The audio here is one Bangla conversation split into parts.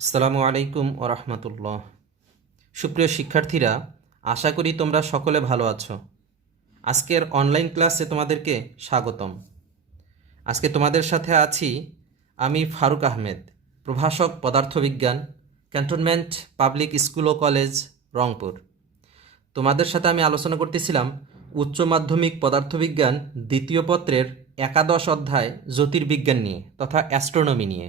আসসালামু আলাইকুম ও রহমতুল্লাহ। সুপ্রিয় শিক্ষার্থীরা, আশা করি তোমরা সকলে ভালো আছো। আজকের অনলাইন ক্লাসে তোমাদেরকে স্বাগতম। আজকে তোমাদের সাথে আছি আমি ফারুক আহমেদ, প্রভাষক পদার্থবিজ্ঞান, ক্যান্টনমেন্ট পাবলিক স্কুল ও কলেজ, রংপুর। তোমাদের সাথে আমি আলোচনা করতেছিলাম উচ্চ মাধ্যমিক পদার্থবিজ্ঞান দ্বিতীয় পত্রের একাদশ অধ্যায় জ্যোতির্বিজ্ঞান নিয়ে তথা অ্যাস্ট্রোনমি নিয়ে।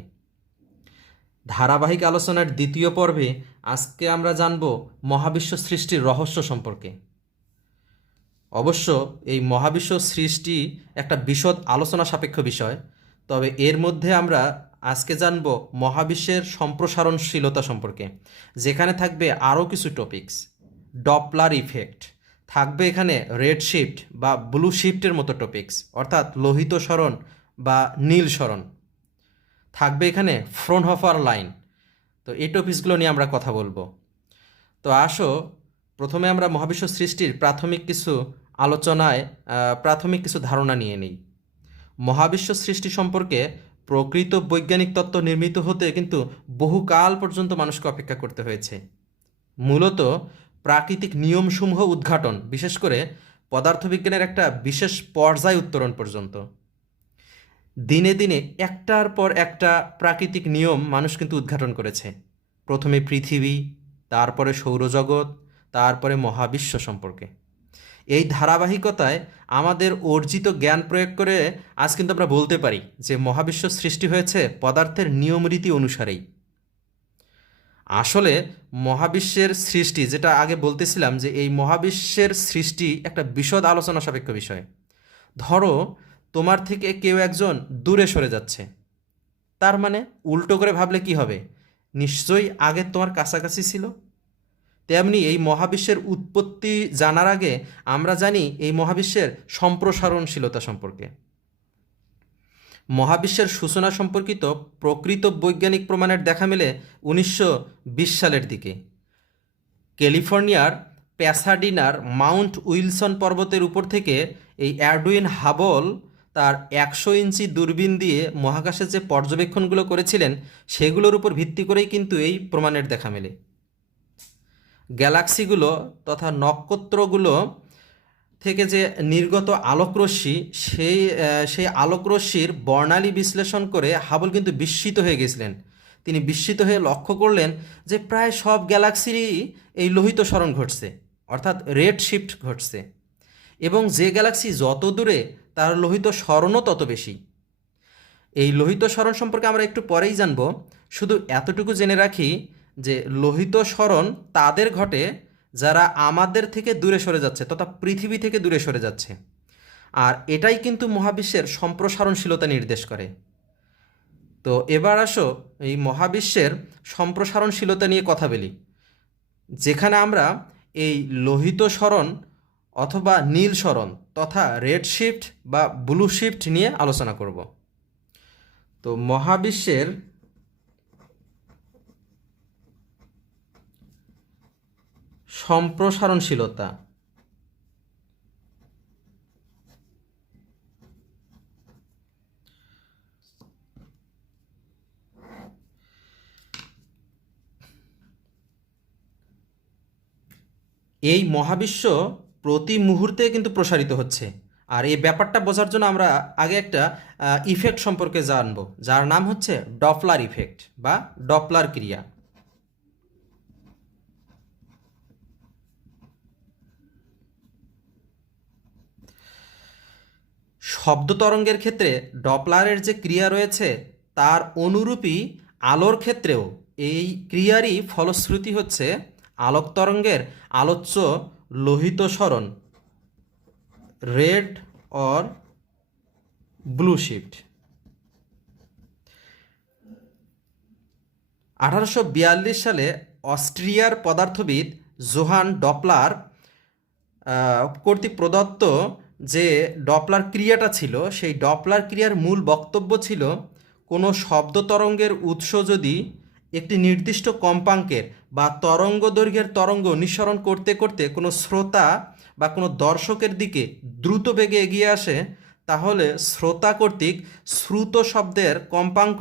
ধারাবাহিক আলোচনার দ্বিতীয় পর্বে আজকে আমরা জানব মহাবিশ্ব সৃষ্টির রহস্য সম্পর্কে। অবশ্য এই মহাবিশ্ব সৃষ্টি একটা বিশদ আলোচনা সাপেক্ষ বিষয়, তবে এর মধ্যে আমরা আজকে জানব মহাবিশ্বের সম্প্রসারণশীলতা সম্পর্কে, যেখানে থাকবে আরও কিছু টপিকস। ডপলার ইফেক্ট থাকবে, এখানে রেড শিফট বা ব্লু শিফটের মতো টপিকস, অর্থাৎ লোহিত সরণ বা নীল সরণ থাকবে এখানে, ফ্রনহফার লাইন। তো এই টপিকসগুলো নিয়ে আমরা কথা বলবো। তো আসো প্রথমে আমরা মহাবিশ্ব সৃষ্টির প্রাথমিক কিছু ধারণা নিয়ে নিই। মহাবিশ্ব সৃষ্টি সম্পর্কে প্রকৃত বৈজ্ঞানিক তত্ত্ব নির্মিত হতে কিন্তু বহুকাল পর্যন্ত মানুষকে অপেক্ষা করতে হয়েছে। মূলত প্রাকৃতিক নিয়মসমূহ উদ্ঘাটন, বিশেষ করে পদার্থবিজ্ঞানের একটা বিশেষ পর্যায় উত্তরণ পর্যন্ত দিনে দিনে একটার পর একটা প্রাকৃতিক নিয়ম মানুষ কিন্তু উদ্ঘাটন করেছে। প্রথমে পৃথিবী, তারপরে সৌরজগৎ, তারপরে মহাবিশ্ব সম্পর্কে। এই ধারাবাহিকতায় আমাদের অর্জিত জ্ঞান প্রয়োগ করে আজ কিন্তু আমরা বলতে পারি যে মহাবিশ্ব সৃষ্টি হয়েছে পদার্থের নিয়মরীতি অনুসারেই। আসলে মহাবিশ্বের সৃষ্টি, যেটা আগে বলতেছিলাম যে এই মহাবিশ্বের সৃষ্টি একটা বিশদ আলোচনা সাপেক্ষ বিষয়। ধরো তোমার থেকে কেউ একজন দূরে সরে যাচ্ছে, তার মানে উল্টো করে ভাবলে কি হবে, নিশ্চয়ই আগে তোমার কাছাকাছি ছিল। তেমনি এই মহাবিশ্বের উৎপত্তি জানার আগে আমরা জানি এই মহাবিশ্বের সম্প্রসারণশীলতা সম্পর্কে। মহাবিশ্বের সূচনা সম্পর্কিত প্রকৃত বৈজ্ঞানিক প্রমাণের দেখা মেলে 1920 সালের দিকে। ক্যালিফোর্নিয়ার প্যাসাডিনার মাউন্ট উইলসন পর্বতের উপর থেকে এই এডউইন হাবল তার 100 ইঞ্চি দূরবীন দিয়ে মহাকাশে যে পর্যবেক্ষণগুলো করেছিলেন সেগুলোর উপর ভিত্তি করেই কিন্তু এই প্রমাণের দেখা মেলে। গ্যালাক্সিগুলো তথা নক্ষত্রগুলো থেকে যে নির্গত আলোকরশ্মি, সেই আলোকরশ্মির বর্ণালী বিশ্লেষণ করে হাবল কিন্তু বিস্মিত হয়ে গেছিলেন। তিনি বিস্মিত হয়ে লক্ষ্য করলেন যে প্রায় সব গ্যালাক্সিরই এই লোহিত সরণ ঘটছে, অর্থাৎ রেড শিফট ঘটছে, এবং যে গ্যালাক্সি যত দূরে তার লোহিত সরণও তত বেশি। এই লোহিত সরণ সম্পর্কে আমরা একটু পরেই জানব। শুধু এতটুকু জেনে রাখি যে লোহিত সরণ তাদের ঘটে যারা আমাদের থেকে দূরে সরে যাচ্ছে তথা পৃথিবী থেকে দূরে সরে যাচ্ছে, আর এটাই কিন্তু মহাবিশ্বের সম্প্রসারণশীলতা নির্দেশ করে। তো এবার আসো এই মহাবিশ্বের সম্প্রসারণশীলতা নিয়ে কথা বলি, যেখানে আমরা এই লোহিত সরণ অথবা নীল সরণ তথা রেড শিফট বা ব্লু শিফট নিয়ে আলোচনা করব। তো মহাবিশ্বের সম্প্রসারণশীলতা এই মহাবিশ্ব প্রতি মুহূর্তে কিন্তু প্রসারিত হচ্ছে। আর এই ব্যাপারটা বোঝার জন্য আমরা আগে একটা ইফেক্ট সম্পর্কে জানব, যার নাম হচ্ছে ডপলার ইফেক্ট বা ডপলার ক্রিয়া। শব্দ তরঙ্গের ক্ষেত্রে ডপলারের যে ক্রিয়া রয়েছে তার অনুরূপী আলোর ক্ষেত্রেও এই ক্রিয়ারই ফলশ্রুতি হচ্ছে আলোক তরঙ্গের আলোচ্য লোহিত সরণ, রেড অর ব্লু শিফট। 1842 সালে অস্ট্রিয়ার পদার্থবিদ জোহান ডপলার কর্তৃক প্রদত্ত যে ডপলার ক্রিয়াটা ছিল, সেই ডপলার ক্রিয়ার মূল বক্তব্য ছিল কোনো শব্দ তরঙ্গের উৎস যদি একটি নির্দিষ্ট কম্পাঙ্কের বা তরঙ্গ দৈর্ঘ্যের তরঙ্গ নিঃসরণ করতে করতে কোনো শ্রোতা বা কোনো দর্শকের দিকে দ্রুত বেগে এগিয়ে আসে, তাহলে শ্রোতা কর্তৃক শ্রুত শব্দের কম্পাঙ্ক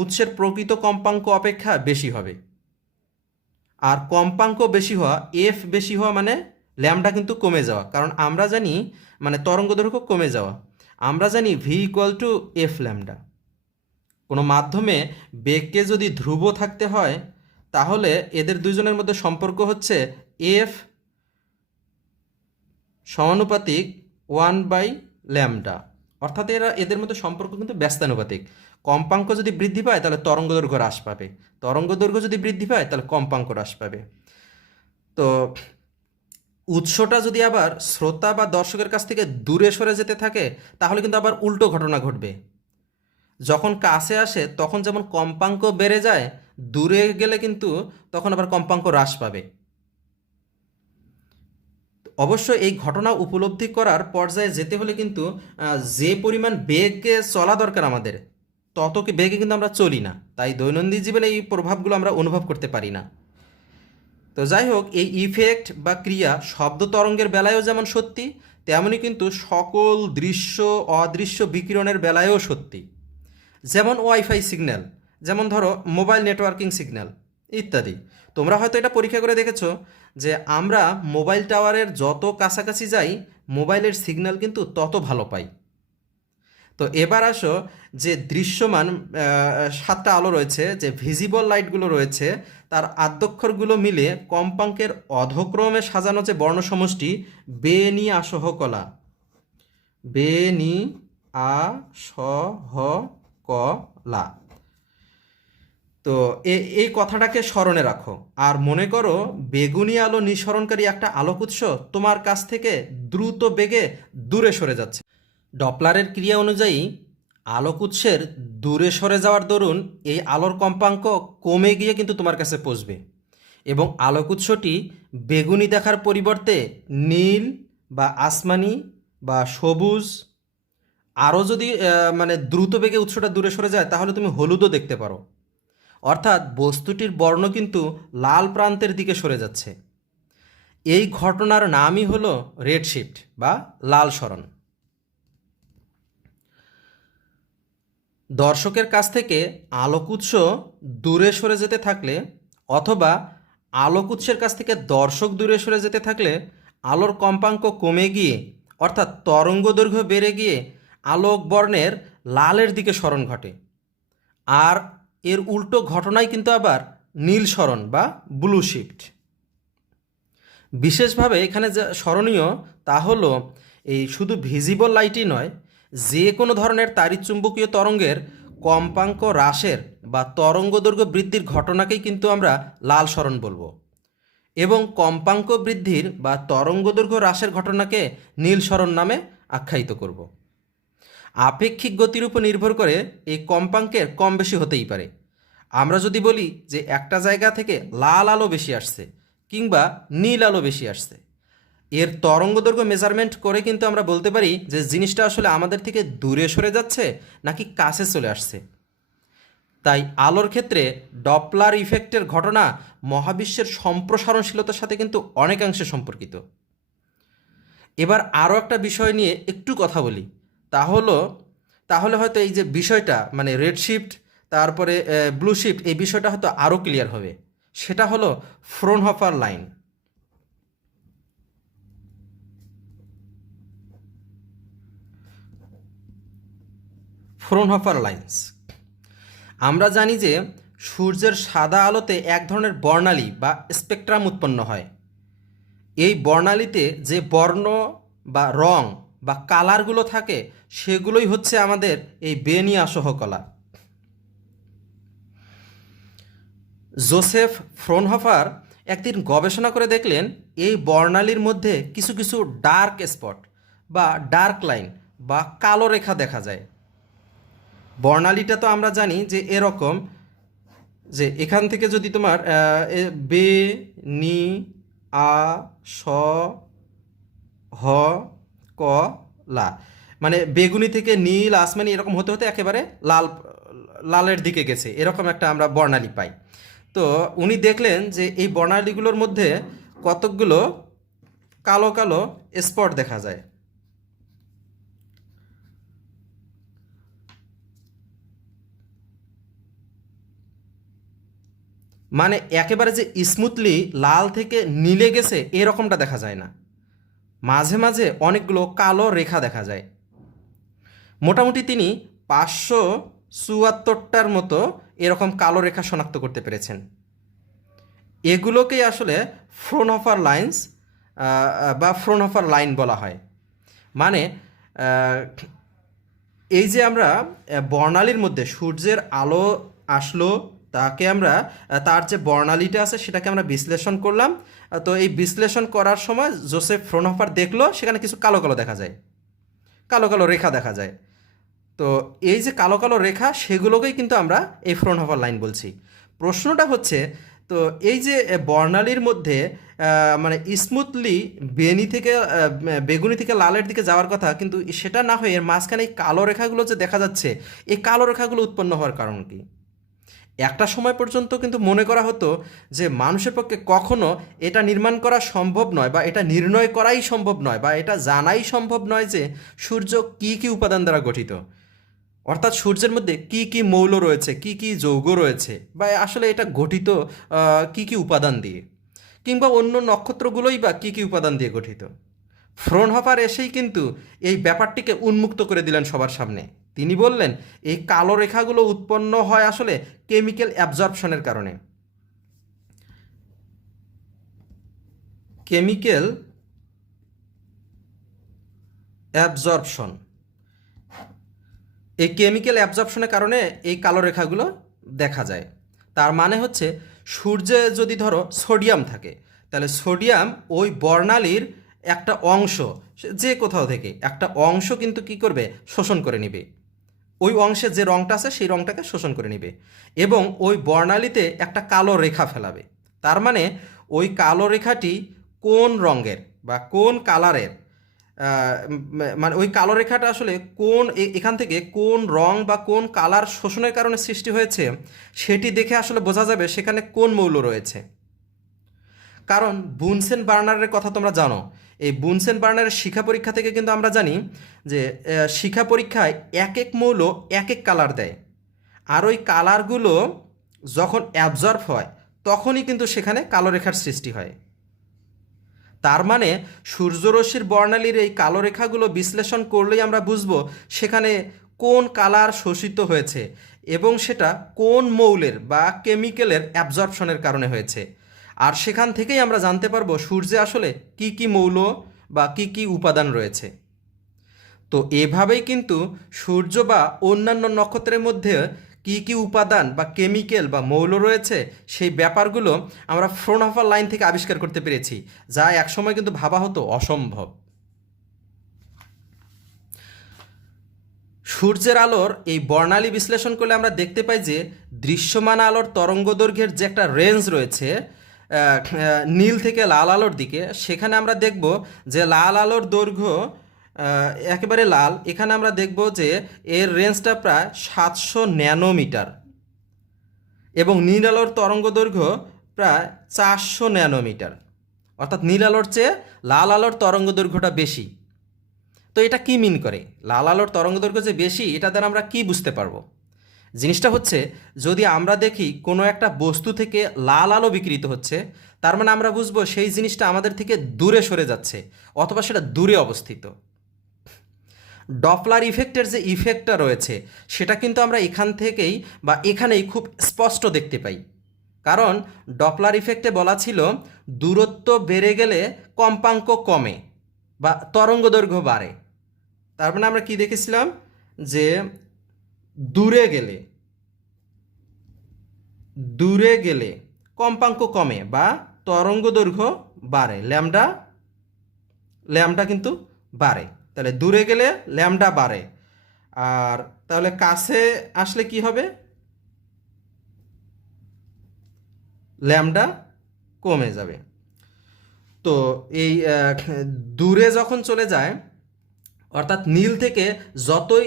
উৎসের প্রকৃত কম্পাঙ্ক অপেক্ষা বেশি হবে। আর কম্পাঙ্ক বেশি হওয়া, এফ বেশি হওয়া মানে ল্যামডা কিন্তু কমে যাওয়া, কারণ আমরা জানি মানে তরঙ্গ দৈর্ঘ্য কমে যাওয়া, আমরা জানি V equal to F lambda. কোনো মাধ্যমে বেগকে যদি ধ্রুব থাকতে হয় তাহলে এদের দুজনের মধ্যে সম্পর্ক হচ্ছে এফ সমানুপাতিক 1/λ, অর্থাৎ এদের মধ্যে সম্পর্ক কিন্তু ব্যস্তানুপাতিক। কম্পাঙ্ক যদি বৃদ্ধি পায় তাহলে তরঙ্গ দৈর্ঘ্য হ্রাস পাবে, তরঙ্গ দৈর্ঘ্য যদি বৃদ্ধি পায় তাহলে কম্পাঙ্ক হ্রাস পাবে। তো উৎসটা যদি আবার শ্রোতা বা দর্শকের কাছ থেকে দূরে সরে যেতে থাকে তাহলে কিন্তু আবার উল্টো ঘটনা ঘটবে। যখন কাছে আসে তখন যেমন কম্পাঙ্ক বেড়ে যায়, দূরে গেলে কিন্তু তখন আবার কম্পাঙ্ক হ্রাস পাবে। অবশ্য এই ঘটনা উপলব্ধি করার পর্যায়ে যেতে হলে কিন্তু যে পরিমাণ বেগে চলা দরকার আমাদের, তত বেগে কিন্তু আমরা চলি না, তাই দৈনন্দিন জীবনে এই প্রভাবগুলো আমরা অনুভব করতে পারি না। তো যাই হোক, এই ইফেক্ট বা ক্রিয়া শব্দ তরঙ্গের বেলায়ও যেমন সত্যি, তেমনই কিন্তু সকল দৃশ্য অদৃশ্য বিকিরণের বেলায়ও সত্যি। যেমন ওয়াইফাই সিগন্যাল, যেমন ধরো মোবাইল নেটওয়ার্কিং সিগন্যাল ইত্যাদি। তোমরা হয়তো এটা পরীক্ষা করে দেখেছো যে আমরা মোবাইল টাওয়ারের যত কাছাকাছি যাই মোবাইলের সিগন্যাল কিন্তু তত ভালো পাই। তো এবার আসো যে দৃশ্যমান 7টা আলো রয়েছে, যে ভিজিবল লাইটগুলো রয়েছে, তার আদ্যক্ষরগুলো মিলে কম্পাঙ্কের অধক্রমে সাজানো যে বর্ণ সমষ্টি বেনি আসহ কলা, বেনি আসহ কলা। তো এই কথাটাকে স্মরণে রাখো। আর মনে করো বেগুনি আলো নিঃসরণকারী একটা আলোক উৎস তোমার কাছ থেকে দ্রুত বেগে দূরে সরে যাচ্ছে। ডপলারের ক্রিয়া অনুযায়ী আলোক উৎসের দূরে সরে যাওয়ার দরুন এই আলোর কম্পাঙ্ক কমে গিয়ে কিন্তু তোমার কাছে পৌঁছবে, এবং আলোক উৎসটি বেগুনি দেখার পরিবর্তে নীল বা আসমানি বা সবুজ, আরও যদি মানে দ্রুত বেগে উৎসটা দূরে সরে যায় তাহলে তুমি হলুদও দেখতে পারো। অর্থাৎ বস্তুটির বর্ণ কিন্তু লাল প্রান্তের দিকে সরে যাচ্ছে। এই ঘটনার নামই হলো রেড শিফট বা লাল সরণ। দর্শকের কাছ থেকে আলোক উৎস দূরে সরে যেতে থাকলে অথবা আলোক উৎসের কাছ থেকে দর্শক দূরে সরে যেতে থাকলে আলোর কম্পাঙ্ক কমে গিয়ে অর্থাৎ তরঙ্গ দৈর্ঘ্য বেড়ে গিয়ে আলোক বর্ণের লালের দিকে সরণ ঘটে। আর এর উল্টো ঘটনাই কিন্তু আবার নীল সরণ বা ব্লু শিফট। বিশেষভাবে এখানে যা স্মরণীয় তা হলো এই শুধু ভিজিবল লাইটই নয়, যে কোনো ধরনের তাড়িৎচুম্বকীয় তরঙ্গের কম্পাঙ্ক হ্রাসের বা তরঙ্গ দৈর্ঘ্য বৃদ্ধির ঘটনাকেই কিন্তু আমরা লাল সরণ বলবো, এবং কম্পাঙ্ক বৃদ্ধির বা তরঙ্গ দৈর্ঘ্য হ্রাসের ঘটনাকে নীল সরণ নামে আখ্যায়িত করব। আপেক্ষিক গতির উপর নির্ভর করে এই কম্পাঙ্কের কম বেশি হতেই পারে। আমরা যদি বলি যে একটা জায়গা থেকে লাল আলো বেশি আসছে কিংবা নীল আলো বেশি আসছে, এর তরঙ্গ দৈর্ঘ্য মেজারমেন্ট করে কিন্তু আমরা বলতে পারি যে জিনিসটা আসলে আমাদের থেকে দূরে সরে যাচ্ছে নাকি কাছে চলে আসছে। তাই আলোর ক্ষেত্রে ডপলার ইফেক্টের ঘটনা মহাবিশ্বের সম্প্রসারণশীলতার সাথে কিন্তু অনেকাংশে সম্পর্কিত। এবার আরও একটা বিষয় নিয়ে একটু কথা বলি, তাহলে হয়তো এই যে বিষয়টা মানে রেড শিফট তারপরে ব্লু শিফট, এই বিষয়টা হয়তো আরও ক্লিয়ার হবে। সেটা হলো ফ্রনহফার লাইন। Fraunhofer lines. আমরা জানি যে সূর্যের সাদা আলোতে এক ধরনের বর্ণালী বা স্পেকট্রাম উৎপন্ন হয়। এই বর্ণালীতে যে বর্ণ বা রং বা কালারগুলো থাকে সেগুলোই হচ্ছে আমাদের এই বেনি আসহ কলা। জোসেফ ফ্রনহফার একদিন গবেষণা করে দেখলেন এই বর্ণালীর মধ্যে কিছু কিছু ডার্ক স্পট বা ডার্ক লাইন বা কালো রেখা দেখা যায়। বর্ণালীটা তো আমরা জানি যে এরকম, যে এখান থেকে যদি তোমার বে নি আ স হ ক লা, মানে বেগুনি থেকে নীল আসমানি এরকম হতে হতে একেবারে লালের দিকে গেছে, এরকম একটা আমরা বর্ণালী পাই। তো উনি দেখলেন যে এই বর্ণালীগুলোর মধ্যে কতকগুলো কালো কালো স্পট দেখা যায়। মানে একেবারে যে স্মুথলি লাল থেকে নীলে গেছে এরকমটা দেখা যায় না, মাঝে মাঝে অনেকগুলো কালো রেখা দেখা যায়। মোটামুটি তিনি 574টার মতো এরকম কালো রেখা শনাক্ত করতে পেরেছেন। এগুলোকেই আসলে ফ্রনহফার লাইন্স বা ফ্রনহফার লাইন বলা হয়। মানে আহ, এই যে আমরা বর্ণালীর মধ্যে সূর্যের আলো আসলো, তাকে আমরা তার যে বর্ণালীটা আছে সেটাকে আমরা বিশ্লেষণ করলাম। তো এই বিশ্লেষণ করার সময় জোসেফ ফ্রনহফার দেখলো সেখানে কিছু কালো কালো দেখা যায়, কালো কালো রেখা দেখা যায়। তো এই যে কালো কালো রেখা সেগুলোকেই কিন্তু আমরা এই ফ্রনহফার লাইন বলছি। প্রশ্নটা হচ্ছে, তো এই যে বর্ণালীর মধ্যে মানে স্মুথলি বেগুনি থেকে লালের দিকে যাওয়ার কথা, কিন্তু সেটা না হয়ে এর মাঝখানে এই কালো রেখাগুলো যে দেখা যাচ্ছে, এই কালো রেখাগুলো উৎপন্ন হওয়ার কারণ কি? একটা সময় পর্যন্ত কিন্তু মনে করা হতো যে মানুষের পক্ষে কখনো এটা নির্মাণ করা সম্ভব নয়, বা এটা নির্ণয় করাই সম্ভব নয়, বা এটা জানাই সম্ভব নয় যে সূর্য কী কী উপাদান দ্বারা গঠিত, অর্থাৎ সূর্যের মধ্যে কি কি মৌল রয়েছে, কি কি যৌগ রয়েছে, বা আসলে এটা গঠিত কি কি উপাদান দিয়ে, কিংবা অন্য নক্ষত্রগুলোই বা কি কি উপাদান দিয়ে গঠিত। ফ্রনহফার এসেই কিন্তু এই ব্যাপারটিকে উন্মুক্ত করে দিলেন সবার সামনে। তিনি বললেন এই কালো রেখাগুলো উৎপন্ন হয় আসলে কেমিক্যাল অ্যাবজর্পশনের কারণে। কেমিক্যাল অ্যাবজর্পশন, এই কেমিক্যাল অ্যাবজর্পশনের কারণে এই কালো রেখাগুলো দেখা যায়। তার মানে হচ্ছে সূর্যে যদি ধরো সোডিয়াম থাকে, তাহলে সোডিয়াম ওই বর্ণালীর একটা অংশ, যে কোথাও থেকে একটা অংশ কিন্তু কি করবে, শোষণ করে নেবে। ওই অংশে যে রঙটা আছে সেই রঙটাকে শোষণ করে নেবে এবং ওই বর্ণালীতে একটা কালো রেখা ফেলাবে। তার মানে ওই কালো রেখাটি কোন রঙের বা কোন কালারের, মানে ওই কালো রেখাটা আসলে কোন এখান থেকে কোন রং বা কোন কালার শোষণের কারণে সৃষ্টি হয়েছে সেটি দেখে আসলে বোঝা যাবে সেখানে কোন মৌল রয়েছে। কারণ বুনসেন বার্নারের কথা তোমরা জানো, এই বুনসেন বার্নারের শিখা পরীক্ষা থেকে কিন্তু আমরা জানি যে শিখা পরীক্ষায় এক এক মৌল এক এক কালার দেয়, আর ওই কালারগুলো যখন অ্যাবজর্ব হয় তখনই কিন্তু সেখানে কালো রেখার সৃষ্টি হয়। তার মানে সূর্যরশ্মির বর্ণালীর এই কালো রেখাগুলো বিশ্লেষণ করলেই আমরা বুঝব সেখানে কোন কালার শোষিত হয়েছে এবং সেটা কোন মৌলের বা কেমিক্যালের অ্যাবজর্পশনের কারণে হয়েছে। আর সেখান থেকেই আমরা জানতে পারবো সূর্যে আসলে কি কি মৌল বা কি কি উপাদান রয়েছে। তো এভাবেই কিন্তু সূর্য বা অন্যান্য নক্ষত্রের মধ্যে কি কি উপাদান বা কেমিক্যাল বা মৌল রয়েছে সেই ব্যাপারগুলো আমরা ফ্রনহফার লাইন থেকে আবিষ্কার করতে পেরেছি, যা একসময় কিন্তু ভাবা হতো অসম্ভব। সূর্যের আলোর এই বর্ণালী বিশ্লেষণ করলে আমরা দেখতে পাই যে দৃশ্যমান আলোর তরঙ্গদৈর্ঘ্যের যে একটা রেঞ্জ রয়েছে নীল থেকে লাল আলোর দিকে, সেখানে আমরা দেখব যে লাল আলোর দৈর্ঘ্য একেবারে লাল, এখানে আমরা দেখব যে এর রেঞ্জটা প্রায় 700 ন্যানোমিটার এবং নীল আলোর তরঙ্গদৈর্ঘ্য প্রায় 400 ন্যানোমিটার, অর্থাৎ নীল আলোর চেয়ে লাল আলোর তরঙ্গদৈর্ঘ্যটা বেশি। তো এটা কি মিন করে, লাল আলোর তরঙ্গদৈর্ঘ্য যে বেশি এটা দ্বারা আমরা কি বুঝতে পারবো? জিনিসটা হচ্ছে, যদি আমরা দেখি কোনো একটা বস্তু থেকে লাল আলো বিকিরিত হচ্ছে, তার মানে আমরা বুঝবো সেই জিনিসটা আমাদের থেকে দূরে সরে যাচ্ছে অথবা সেটা দূরে অবস্থিত। ডপলার ইফেক্টের যে ইফেক্টটা রয়েছে সেটা কিন্তু আমরা এখান থেকেই বা এখানেই খুব স্পষ্ট দেখতে পাই। কারণ ডপলার ইফেক্টে বলা ছিল দূরত্ব বেড়ে গেলে কম্পাঙ্ক কমে বা তরঙ্গদৈর্ঘ্য বাড়ে। তার মানে আমরা কি দেখেছিলাম যে দূরে গেলে দূরে গেলে কম্পাঙ্ক কমে বা তরঙ্গদৈর্ঘ্য বাড়ে, ল্যামডা ল্যামডা কিন্তু বাড়ে। তাহলে দূরে গেলে ল্যামডা বাড়ে, আর তাহলে কাছে আসলে কি হবে, ল্যামডা কমে যাবে। তো এই দূরে যখন চলে যায়, অর্থাৎ নীল থেকে যতই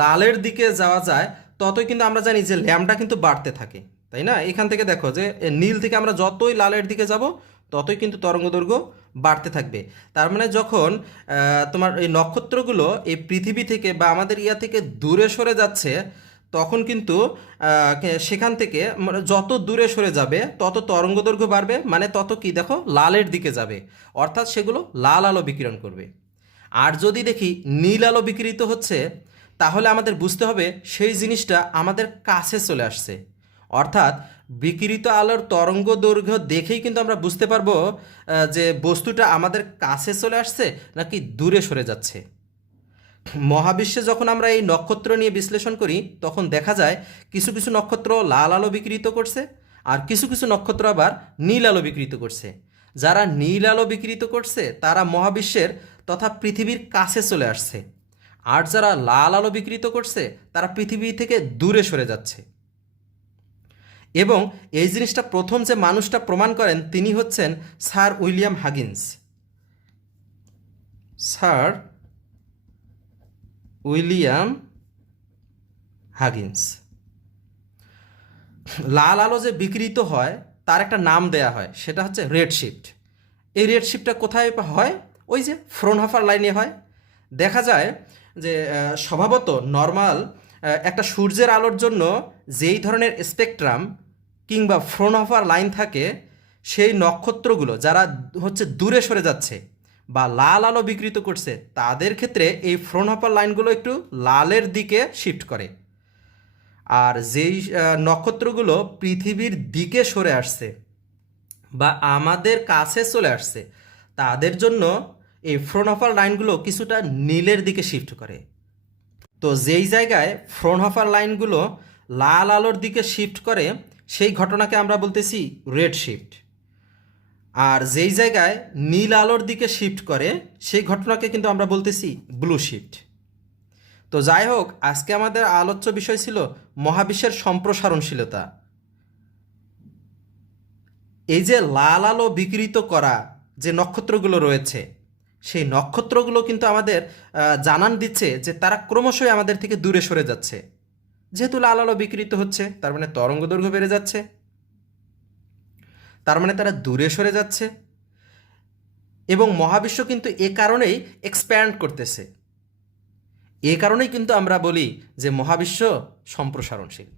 লালের দিকে যাওয়া যায় ততই কিন্তু আমরা জানি যে ল্যামডা কিন্তু বাড়তে থাকে, তাই না? এখান থেকে দেখো যে নীল থেকে আমরা যতই লালের দিকে যাব ততই কিন্তু তরঙ্গদৈর্ঘ্য বাড়তে থাকবে। তার মানে যখন তোমার এই নক্ষত্রগুলো এই পৃথিবী থেকে বা আমাদের ইয়া থেকে দূরে সরে যাচ্ছে, তখন কিন্তু সেখান থেকে মানে যত দূরে সরে যাবে তত তরঙ্গদৈর্ঘ্য বাড়বে, মানে তত কি দেখো লালের দিকে যাবে, অর্থাৎ সেগুলো লাল আলো বিকিরণ করবে। আর যদি দেখি নীল আলো বিকিরিত হচ্ছে, তাহলে আমাদের বুঝতে হবে সেই জিনিসটা আমাদের কাছে চলে আসছে। অর্থাৎ বিকিরিত আলোর তরঙ্গ দৈর্ঘ্য দেখেই কিন্তু আমরা বুঝতে পারবো যে বস্তুটা আমাদের কাছে চলে আসছে নাকি দূরে সরে যাচ্ছে। মহাবিশ্বে যখন আমরা এই নক্ষত্র নিয়ে বিশ্লেষণ করি তখন দেখা যায় কিছু কিছু নক্ষত্র লাল আলো বিকৃত করছে, আর কিছু কিছু নক্ষত্র আবার নীল আলো বিকৃত করছে। যারা নীল আলো বিকৃত করছে তারা মহাবিশ্বের তথা পৃথিবীর কাছে চলে আসছে, আর যারা লাল আলো বিকৃত করছে তারা পৃথিবী থেকে দূরে সরে যাচ্ছে। এবং এই জিনিসটা প্রথম যে মানুষটা প্রমাণ করেন তিনি হচ্ছেন sir William Huggins. Sir William Huggins. লাল আলো যে বিকৃত হয় তার একটা নাম দেয়া হয়, সেটা হচ্ছে রেড শিফট। এই রেড শিফটটা কোথায় হয়? ওই যে ফ্রনহফার লাইনে হয়। দেখা যায় যে স্বভাবত নর্মাল একটা সূর্যের আলোর জন্য যেই ধরনের স্পেকট্রাম কিংবা ফ্রনহফার লাইন থাকে, সেই নক্ষত্রগুলো যারা হচ্ছে দূরে সরে যাচ্ছে বা লাল আলো বিকৃত করছে তাদের ক্ষেত্রে এই ফ্রনহফার লাইনগুলো একটু লালের দিকে শিফট করে। আর যেই নক্ষত্রগুলো পৃথিবীর দিকে সরে আসছে বা আমাদের কাছে চলে আসছে তাদের জন্য এই ফ্রনহফার লাইনগুলো কিছুটা নীলের দিকে শিফট করে। তো যেই জায়গায় ফ্রনহফার লাইনগুলো লাল আলোর দিকে শিফট করে সেই ঘটনাকে আমরা বলতেছি রেড শিফট। আর যেই জায়গায় নীল আলোর দিকে শিফট করে সেই ঘটনাকে কিন্তু আমরা বলতেছি ব্লু শিফট। তো যাই হোক, আজকে আমাদের আলোচ্য বিষয় ছিল মহাবিশ্বের সম্প্রসারণশীলতা। এই যে লাল আলো বিকৃত করা যে নক্ষত্রগুলো রয়েছে সেই নক্ষত্রগুলো কিন্তু আমাদের জানান দিচ্ছে যে তারা ক্রমশই আমাদের থেকে দূরে সরে যাচ্ছে। যেহেতু লাল আলো বিকৃত হচ্ছে তার মানে তরঙ্গ দৈর্ঘ্য বেড়ে যাচ্ছে, তার মানে তারা দূরে সরে যাচ্ছে। এবং মহাবিশ্ব কিন্তু এ কারণেই এক্সপ্যান্ড করতেছে। এ কারণেই কিন্তু আমরা বলি যে মহাবিশ্ব সম্প্রসারণশীল।